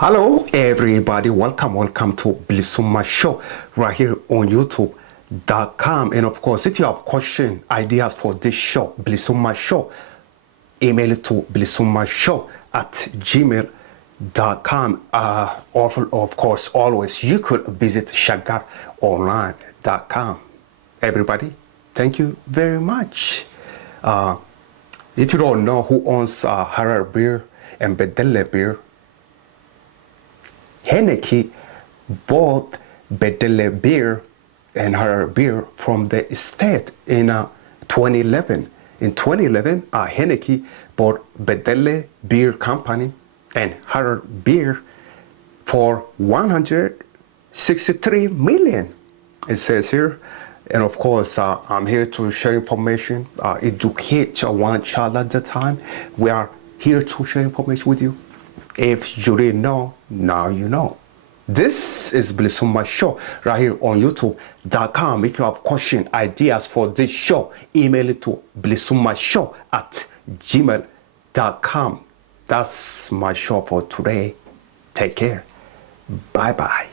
Hello everybody, welcome to BilisummaaShow right here on YouTube.com. And of course, if you have questions, ideas for this show, BilisummaaShow, email it to BilisummaaShow@gmail.com. Of course, always you could visit shagaronline.com. Everybody, thank you very much. If you don't know who owns Harar beer and Bedele beer, Heineken bought Bedele beer and Harar beer from the state in 2011. In 2011, Heineken bought Bedele Beer Company and Harar beer for 163 million. It says here. And of course, I'm here to share information, educate one child at a time. We are here to share information with you. If you didn't know, now you know. This is BilisummaaShow right here on YouTube.com. If you have questions, ideas for this show, email it to BilisummaaShow@gmail.com. That's my show for today. Take care. Bye-bye.